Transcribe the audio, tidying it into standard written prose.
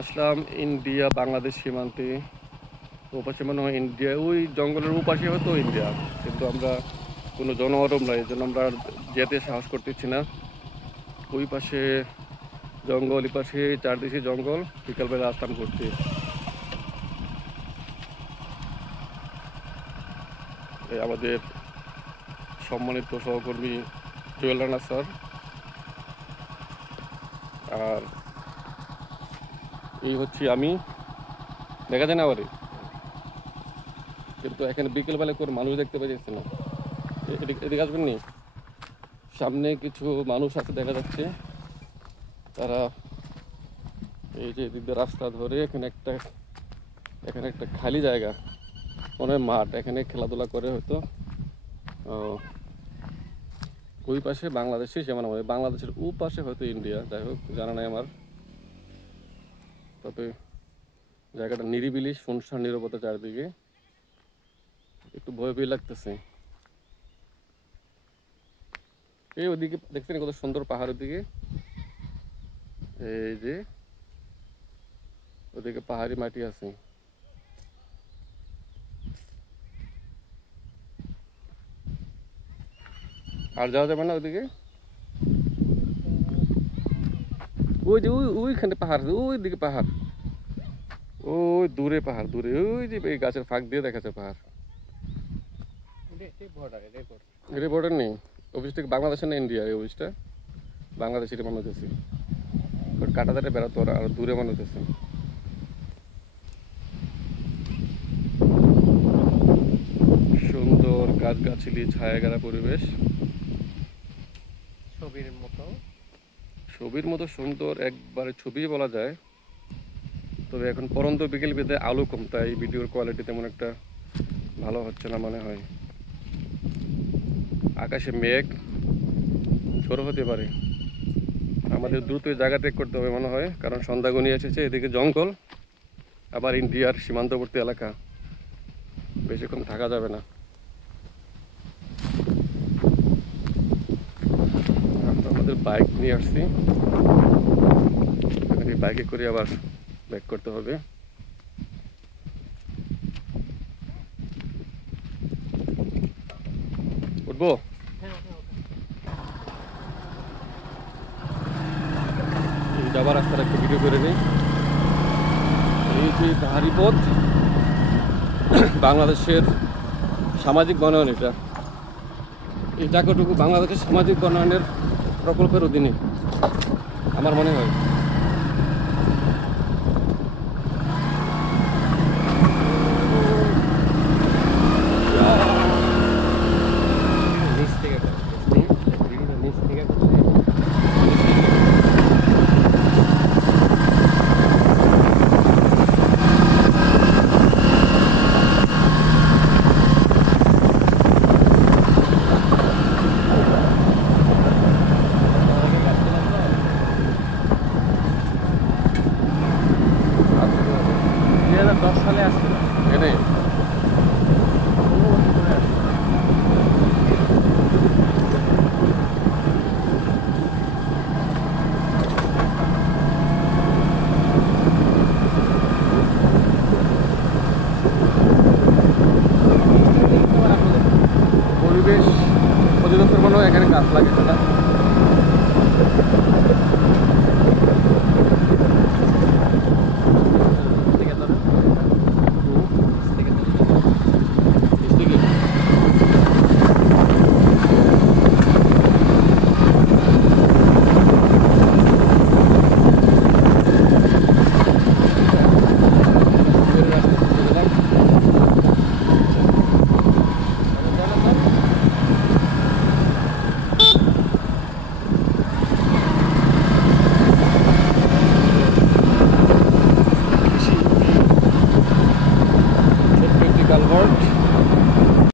আসলাম India Bangladesh সীমান্তে। ওপাশে মনে হয় ইন্ডিয়া, ওই জঙ্গলের ওপাশে হয়তো ইন্ডিয়া, কিন্তু আমরা কোনো জনমানব নাই, এই জন্য আমরা আর যেতে সাহস করতেছি না। ওই পাশে জঙ্গল, এই পাশে চারদিকে জঙ্গল। বিকালবেলা আসলাম ঘুরতে। এই আমাদের সম্মানিত সহকর্মী জুয়েল রানা স্যার, আর এই হচ্ছে আমি। দেখা যায় না আবার, কিন্তু এখানে বিকেলবেলা করে মানুষ দেখতে পাচ্ছি না। এদিকে আসবেন নি, সামনে কিছু মানুষ আছে দেখা যাচ্ছে। তারা এই যে এদিক দিয়ে রাস্তা ধরে এখানে একটা খালি জায়গা, মনে হয় মাঠ, এখানে খেলাধুলা করে হয়তো। ওই পাশে বাংলাদেশে সীমানা, হয় বাংলাদেশের ও পাশে হয়তো ইন্ডিয়া, যাই হোক জানা নাই আমার। তবে জায়গাটা নিরিবিলি, শুনশান, নীরবতা চারদিকে, একটু ভয় ভয় লাগতেছে। এই ওদিকে দেখছেন কত সুন্দর পাহাড়ের দিকে, এই যে ওদিকে পাহাড়ি মাটি আছে। আর যাওয়া যাবে না ওদিকে, ওই যে ওইখানে পাহাড়, ওই দিকে পাহাড়, ওই দূরে পাহাড়, দূরে ওই যে এই গাছের ফাঁক দিয়ে দেখা যায় পাহাড়। এটা বর্ডার নেই, অফিসটা বাংলাদেশের না ইন্ডিয়া? এই অফিসটা বাংলাদেশের মনে হচ্ছে, বাট কাটাতারে বেড়াতো ওরা, আর দূরে মনে হচ্ছে। সুন্দর গাছগাছালি, ছায়াঘেরা পরিবেশ, ছবির মতো সুন্দর, একবারে ছবি বলা যায়। তবে এখন পরন্ত বিকেল বেদে আলো কম, তাই ভিডিওর কোয়ালিটি তেমন একটা ভালো হচ্ছে না মনে হয়। আকাশে মেঘ, ঝড়ো হতে পারে। আমাদের দ্রুত জায়গা ত্যাগ করতে হবে মনে হয়, কারণ সন্ধ্যা ঘনিয়ে এসেছে। এদিকে জঙ্গল, আবার ইন্ডিয়ার সীমান্তবর্তী এলাকা, বেশিক্ষণ থাকা যাবে না। আমরা আমাদের বাইক নিয়ে আসছি, বাইকে করে আবার ব্যাক করতে হবে। উঠবো? যাবার রাস্তার একটা ভিডিও করে নিই। এই যে পাহাড়ি পথ, বাংলাদেশের সামাজিক বনায়ন, এই জায়গাটুকু বাংলাদেশের সামাজিক বনায়নের প্রকল্পের অধীনে আমার মনে হয়। সালে আসছিল।